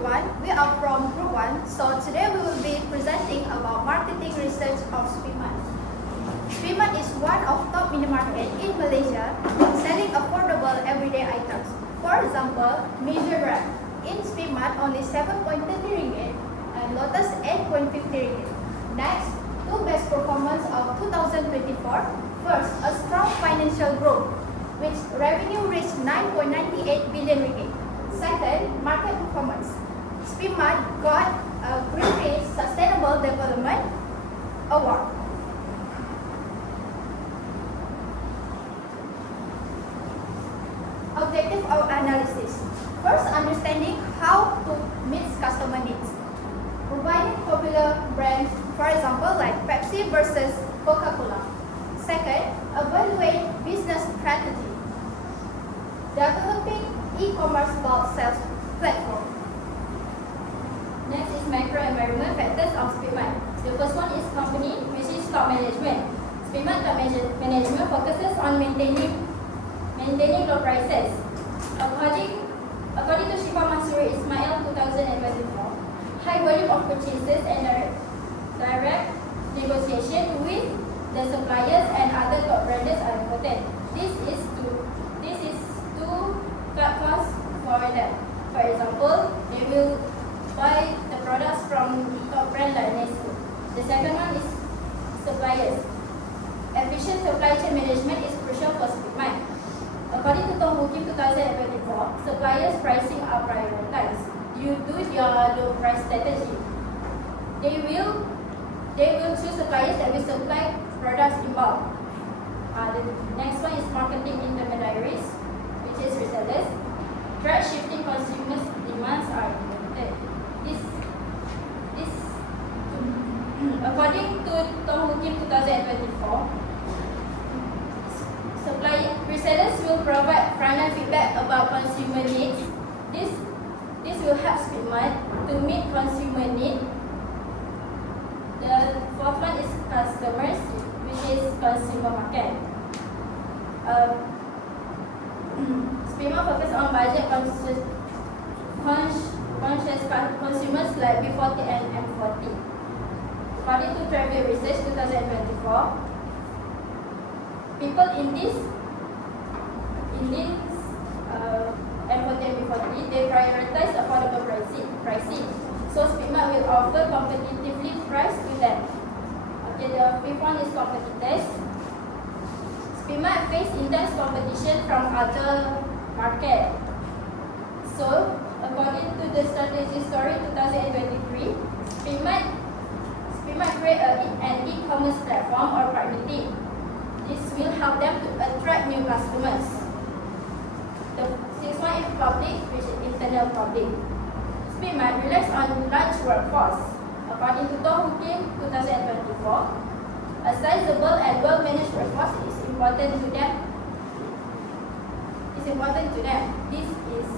everyone, we are from Group 1, so today we will be presenting about marketing research of Speedmart. Speedmart is one of top mini market in Malaysia, selling affordable everyday items. For example, Major Wrap in Speedmart only 7.30 ringgit and Lotus 8.50 ringgit. Next, two best performance of 2024. First, a strong financial growth, which revenue reached 9.98 billion ringgit. Second, market performance. Speedmart got a Green Sustainable Development Award. Objective of analysis. First, understanding how to meet customer needs. Providing popular brands, for example, like Pepsi versus Coca-Cola. Second, evaluate business strategy. Developing e-commerce bulk sales platform. Next is macro-environment factors of Speedmart. The first one is company, which is stock management. Speedmart top management focuses on maintaining low prices. According to Shifa Masuri Ismail 2024, high volume of purchases and direct negotiation with the suppliers and other top branders are important. This is to cut costs for them. For example, they will buy the products from top brand like Nestle. The second one is suppliers. Efficient supply chain management is crucial for Speedmart. According to Tong Hukim 2024, suppliers pricing are prioritized. You do your low price strategy. They will choose suppliers that will supply products in bulk. The next one is marketing intermediaries, which is resellers. Track shifting consumers' demands are important. According to Tong Hukim 2024, resellers will provide frontline feedback about consumer needs. This will help Speedmart to meet consumer need. The fourth one is customers, which is consumer market. Speedmart focus on budget conscious consumers like B40 and M40. According to Travel Research 2024, people in this M40 and B40, they prioritize affordable pricing. So Speedmart will offer competitively priced to them. Okay, the fifth one is competitors. Speedmart face intense competition from other market. So, according to the strategy story 2023, Speedmart create an e-commerce platform or partner team. This will help them to attract new customers. The sixth one is public, which is internal public. Speedmart relies on large workforce. According to Tong Hukim 2024, a sizable and well-managed workforce is important to them. This is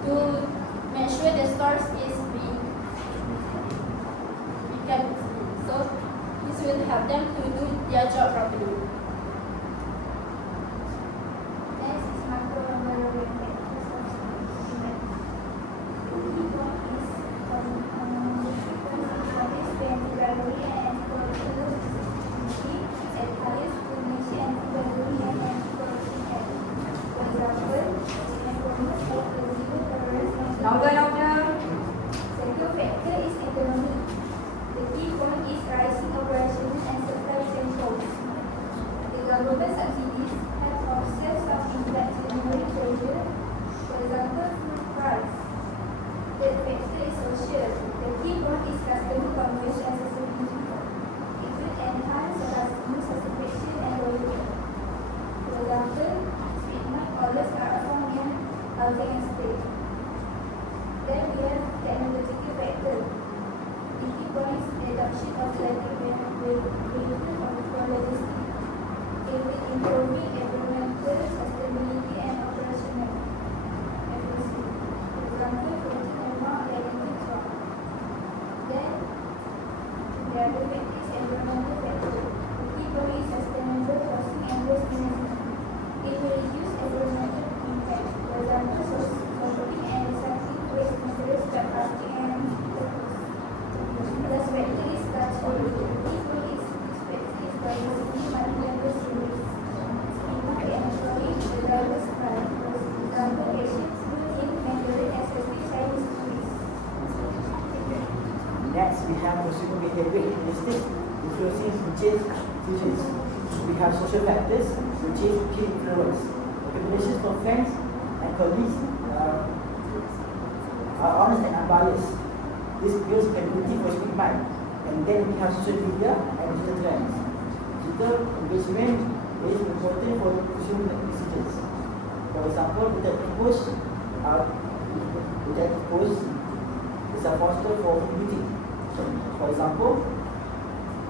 to make sure the stores is being kept. So this will help them to do their job properly. Next is macro-environment factors of Speedmart. The key one is frequency and regularity and corruption at highest frequency and regularity and corruption at. For example, economic factor zero tolerance and second factor is economy. The key point is rising operations and supply chain costs. The government subsidies have offset some inflationary pressure, for example, food price. Third factor is social. The key point is customer conversion and sustainability. It will enhance the customer satisfaction and loyalty. For example, Speedmart orders are from near housing estate. Then we have technological factor. The key point is the adoption of electric vehicle for logistics. It will improving environmental sustainability and operational efficiency. For example, floating amount electric truck. Then consumer behavior characteristics influencing purchase decisions. We have social factors which is peer influence. Recommendations from friends and colleagues are honest and unbiased. This builds credibility for speak mind. And then we have social media and digital trends. Digital engagement is important for consumer decisions. For example, interactive posts is a foster for community. For example,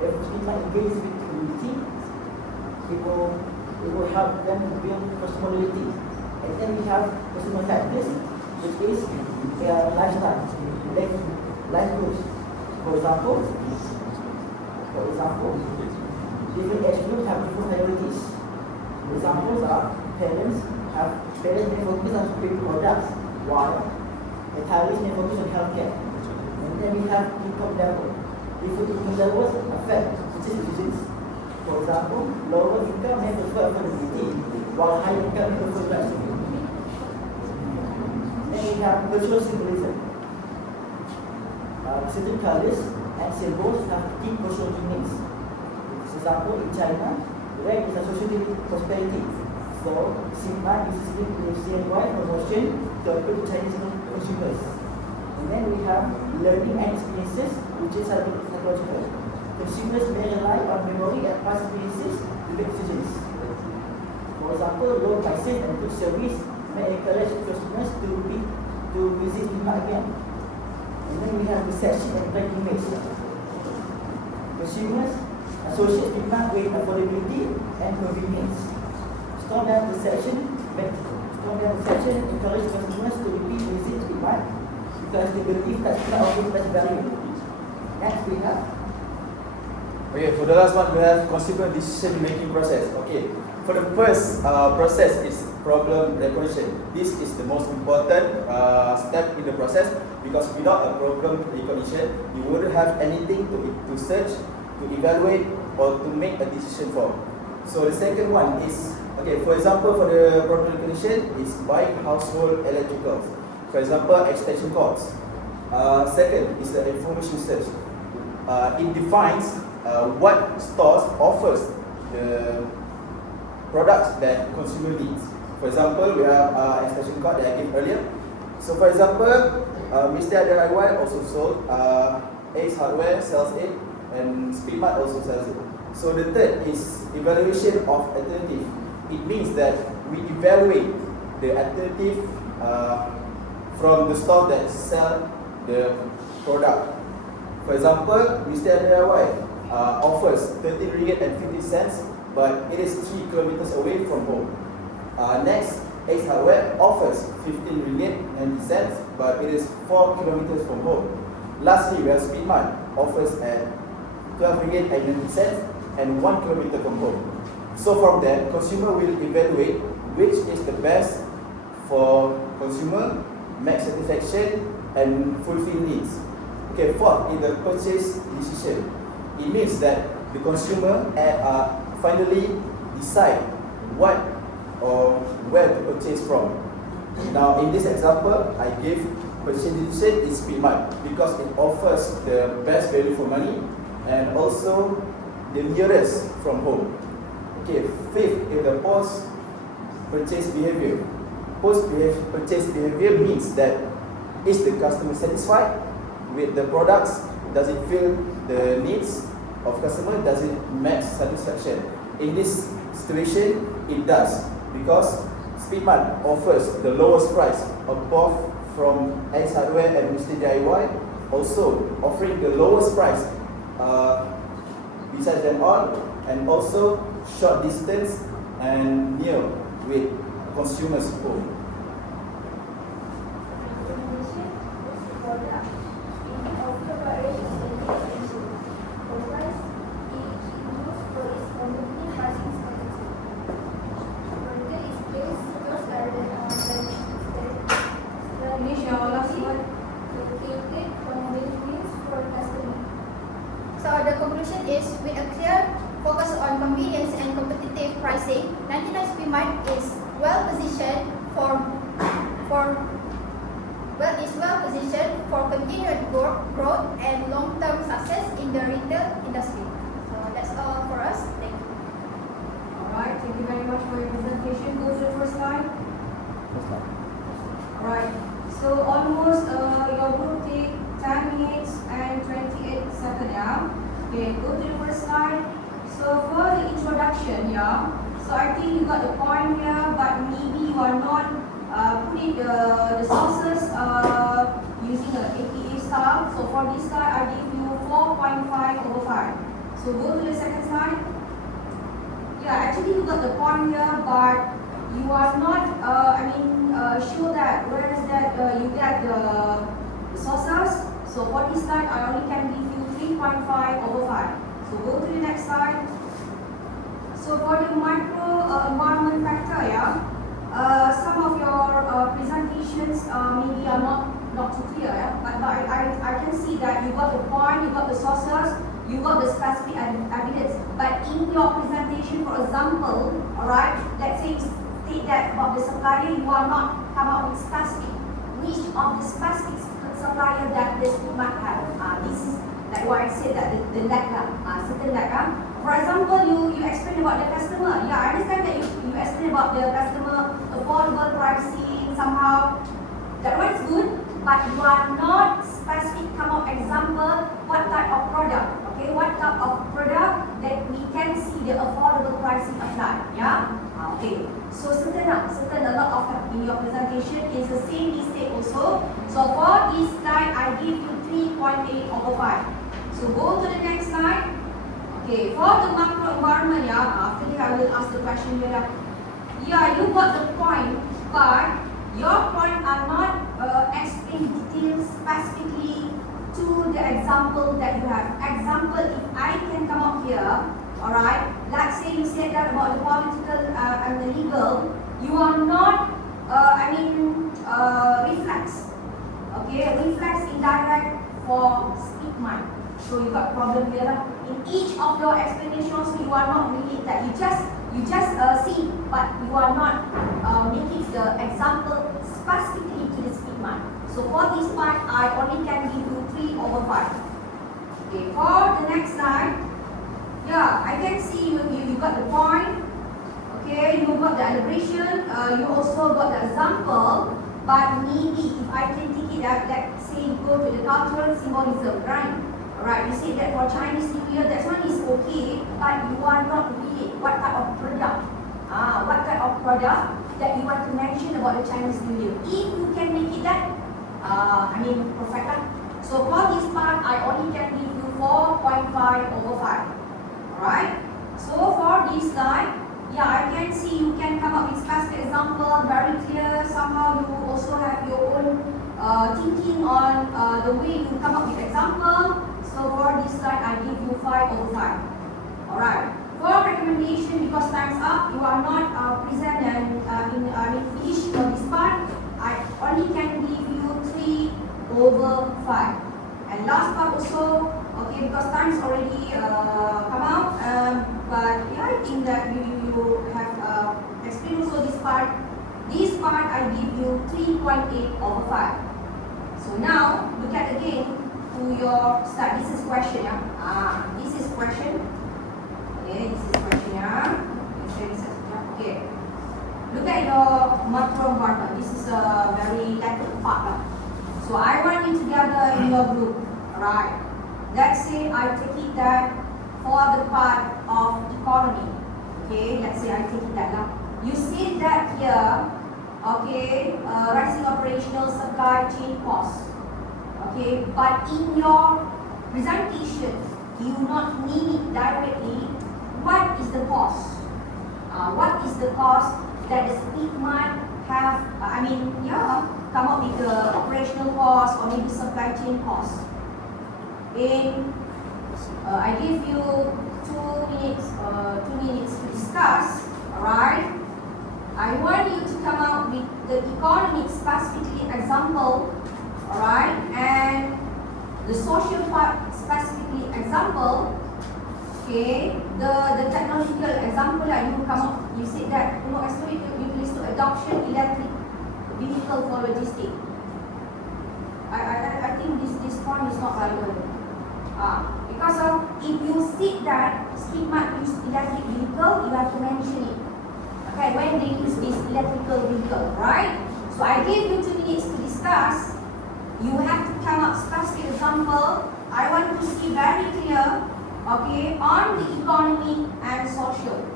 if people engage with the community, it will help them to build customer loyalty. And then we have consumer factors, which is lifestyle, life goals. For example, different age groups have different priorities. Examples are parents may focus on premium products, while retirees may focus on healthcare. And then we have income level. Different income levels affect purchase decisions. For example, lower income may prefer affordability, while high income may prefer flexibility. Then we have cultural symbolism. Certain colors and symbols have deep cultural meanings. For example, in China, red is associated with prosperity. So, Sigma is using CNY promotion to appeal to Chinese consumers. And then we have learning and experiences, which is psychological. Consumers may rely on memory and past experiences to make decisions. For example, low prices and good service may encourage customers to visit Sigma again. And then we have reception and brand image. Consumers associate demand with affordability and convenience. Strong brand reception encourages customers to repeat visits demand because they believe that Sigma offers best value. Next we have. Okay, for the last one we have consumer decision making process. Okay, for the first process is problem recognition. This is the most important step in the process because without a problem recognition, you wouldn't have anything to search, to evaluate, or to make a decision for. So the second one is, okay, for example, for the problem recognition is buying household electricals. For example, extension cords. Second is the information search. It defines what stores offers the products that consumer needs. For example, we have extension cord that I gave earlier. So for example, Mr. DIY also sold, Ace Hardware sells it, and Speedmart also sells it. So the third is evaluation of alternative. It means that we evaluate the alternative from the store that sell the product. For example, Mr. DIY offers 13 ringgit and 50 cents, but it is 3 kilometers away from home. Next, Ace Hardware offers 15 ringgit 90 cents, but it is 4 kilometers from home. Lastly, we have Speedmart offers at 12 ringgit and 90 cents and 1 kilometer from home. So from there, consumer will evaluate which is the best for consumer, max satisfaction, and fulfill needs. Okay, fourth is the purchase decision. It means that the consumer finally decide what or where to purchase from. Now, in this example, I gave purchase decision is Speedmart because it offers the best value for money and also the nearest from home. Okay, fifth is the post-purchase behavior. Post-purchase behavior means that is the customer satisfied with the products? Does it fill the needs of customer? Does it match satisfaction? In this situation, it does because Speedmart offers the lowest price above from Ace Hardware and Mr. DIY, also offering the lowest price besides them all, and also short distance and near with consumers' home. So the conclusion is, with a clear focus on convenience and competitive pricing, 99 Speedmart is well positioned for is well positioned for continued growth and long-term success in the retail industry. So that's all for us. Thank you. Alright, thank you very much for your presentation. Go to the first slide. Alright, so almost your group take 10 minutes and 28 seconds, yeah? Okay, go to the first slide. So for the introduction, yeah, so I think you got the point here, but maybe you are not putting the sources using an APA style. So for this slide, I give you 4.5/5. So go to the second slide. Yeah, actually you got the point here, but you are not, sure that where is that you get the sources. So for this slide, I only can give you 3.5/5. So go to the next slide. So for the micro environment factor, yeah, some of your presentations maybe are not too clear, yeah? But I can see that you got the point, you got the sources, you got the specific evidence. But in your presentation, for example, alright, let's say you state that about the supplier, you are not come out with specific, which of the specific supplier that the school might have. This is like what I said, that the lack, certain lack. For example, you explain about the customer. Yeah, I understand that you explain about the customer affordable pricing somehow. That one is good, but you are not specific. Come out example, what type of product? Okay, what type of product that we can see the affordable pricing applied? Yeah. Okay. So certain a lot of in your presentation is the same mistake also. So for this slide, I give you 3.8/5. So go to the next slide. Okay, for the macro environment, yeah, after this I will ask the question here. Yeah, you got the point, but your point are not explained details specifically to the example that you have. Example, if I can come up here, alright, let's say you said that about the political and the legal, you are not, reflex. Okay, reflex indirect for speak mind. So you got problem here. In each of your explanations, you are not really that. You just see, but you are not making the example specifically to the speak mind. So for this part, I only can give you 3/5. Okay, for the next slide, yeah, I can see you got the point. Okay, you got the elaboration. You also got the example. But maybe if I can take it up, let's say you go to the cultural symbolism, right? Alright, you say that for Chinese New Year, that one is okay, but you are not really what type of product. What type of product that you want to mention about the Chinese New Year. If you can make it that, perfect. So for this part, I only can give you 4.5/5. Alright? So for this slide, yeah, I can see you can come up with specific example, very clear. Somehow you also have your own thinking on the way you come up with example. So for this slide, I give you 5/5. Alright. For recommendation, because time's up, you are not present and finish for this part. I only can give you 3/5. And last part also, okay, because time's already come out. But yeah, I think that you have explained also this part. This part I give you 3.8/5. So now look at again to your start. This is question, yeah. This is question. Okay, this is question, yeah. Okay. Look at your macro environment. This is a very latter part. So I want you together in your group. Alright. Let's say I take it that for the part of economy. Okay, let's say I take it that now. You see that here, okay, rising operational supply chain costs. Okay, but in your presentation, you not name it directly. What is the cost? What is the cost that the speak might have? Come up with the operational cost or maybe supply chain cost. And I give you 2 minutes. 2 minutes to discuss. Alright. I want you to come out with the economic specifically example. Alright, and the social part specifically example. Okay, the technological example that you come up, you said that explain to adoption electric vehicle for logistics. I think this point is not relevant. Because of if you see that Speedmart use electric vehicle, you have to mention it. Okay, when they use this electrical vehicle, right? So I gave you 2 minutes to discuss. You have to come up specific example. I want to see very clear, okay, on the economy and social.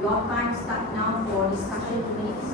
Your time start now for discussion 2 minutes.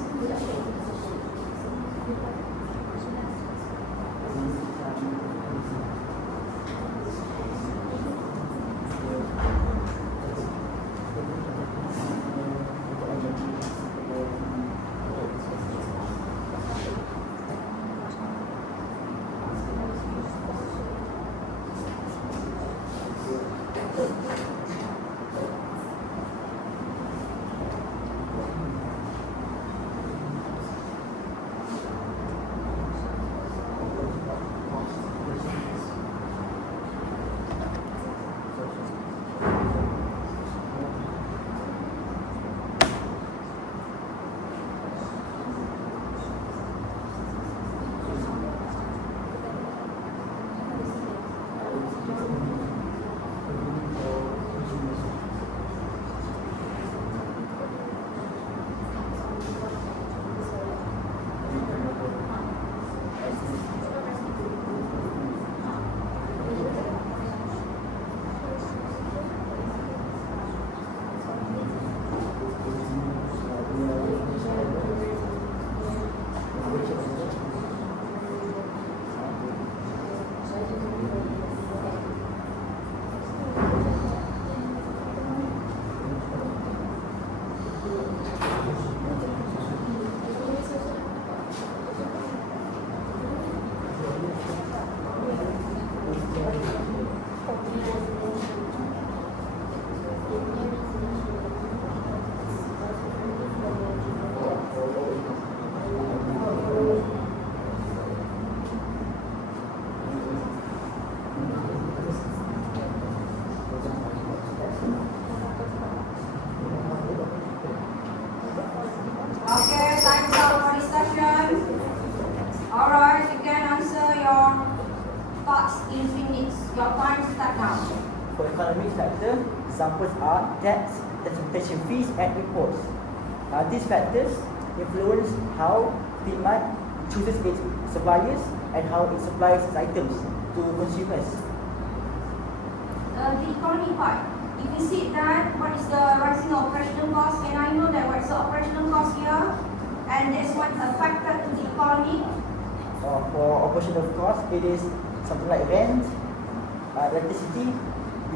Okay, time's up for this session. Alright, you can answer your thoughts in 3 minutes. Your time start now. For economic factor, examples are tax, transportation fees, and imports. These factors influence how Speedmart chooses its suppliers and how it supplies its items to consumers. The economy part. If you see that, what is the rising operational cost? And I know that what is the operational cost here, and that's what affected to the economy. For operational cost, it is something like rent, electricity,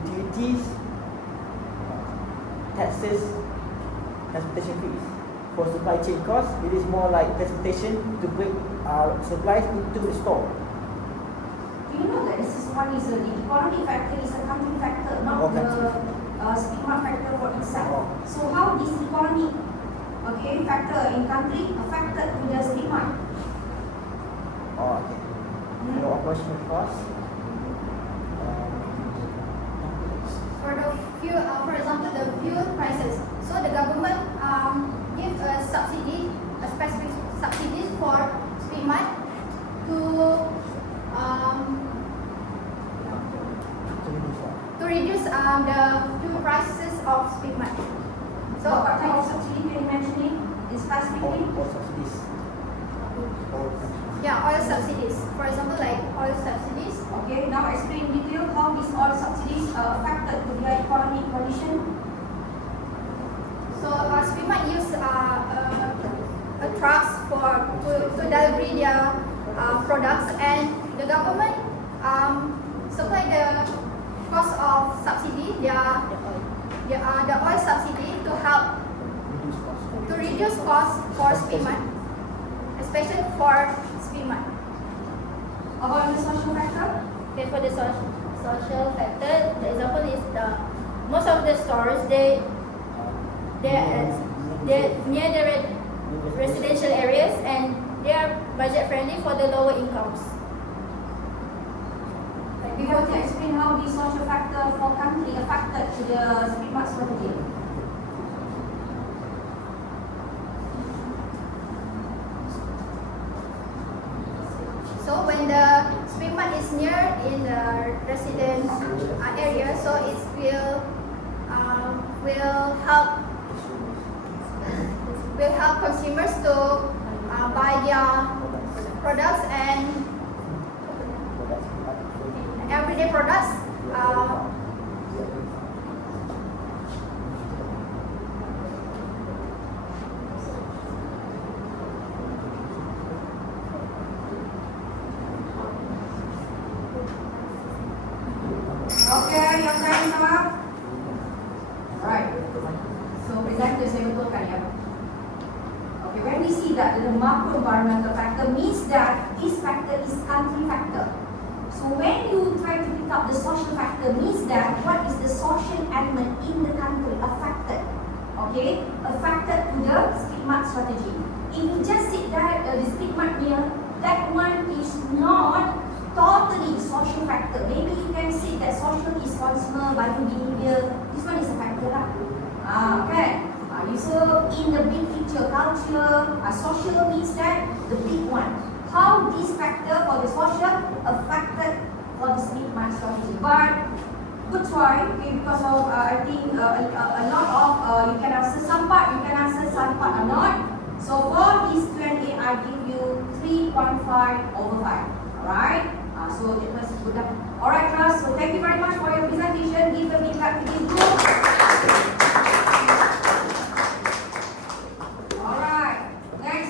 utilities, taxes, transportation fees. For supply chain cost, it is more like transportation to bring supplies into the store. Do you know that this is one is the economy factor is a country factor, not Oh, the country. Speedmart factor for itself. So how this economy, okay, factor in country affected to the Speedmart? Oh, okay. For operational cost, For the fuel, for example, the fuel prices. So the government gives a subsidy, a specific subsidies for Speedmart to reduce the fuel prices of Speedmart. So what type of subsidy can you mention it specifically? all subsidies. Yeah, oil subsidies. For example, like oil subsidies. Okay, now explain in detail how these all subsidies affected to their economic condition. So Speedmart use a trucks to deliver their products, and the government supply the cost of subsidy, the oil subsidy to help to reduce cost for Speedmart, especially for Speedmart. About the social factor? Okay, for the social factor, the example is most of the stores they're near the residential areas, and they are budget friendly for the lower incomes. Do you want to explain how the social factor for country affected to the Speedmart strategy? So when the mart is near in the residence area, so it will help consumers to buy their products and everyday products. Okay, your time is up. Alright. So presenter saya betulkan ya. Okay, when we see that the macro environmental factor means that this factor is country factor. So when you try to pick up the social factor means that what is the social element in the country affected? Okay, affected to the street mart strategy. If you just sit there the street mart meal, that one is not totally social factor. Maybe you can say that social is consumer buying behavior. This one is a factor lah. Okay. You saw in the big picture, culture, social means that the big one. How this factor for the social affected for the street mart strategy. But good try, okay, because of I think a lot of you can answer some part, you can answer some part or not. So for this Q&A, I give you 3.5/5. Alright. So it was good. Alright class, so thank you.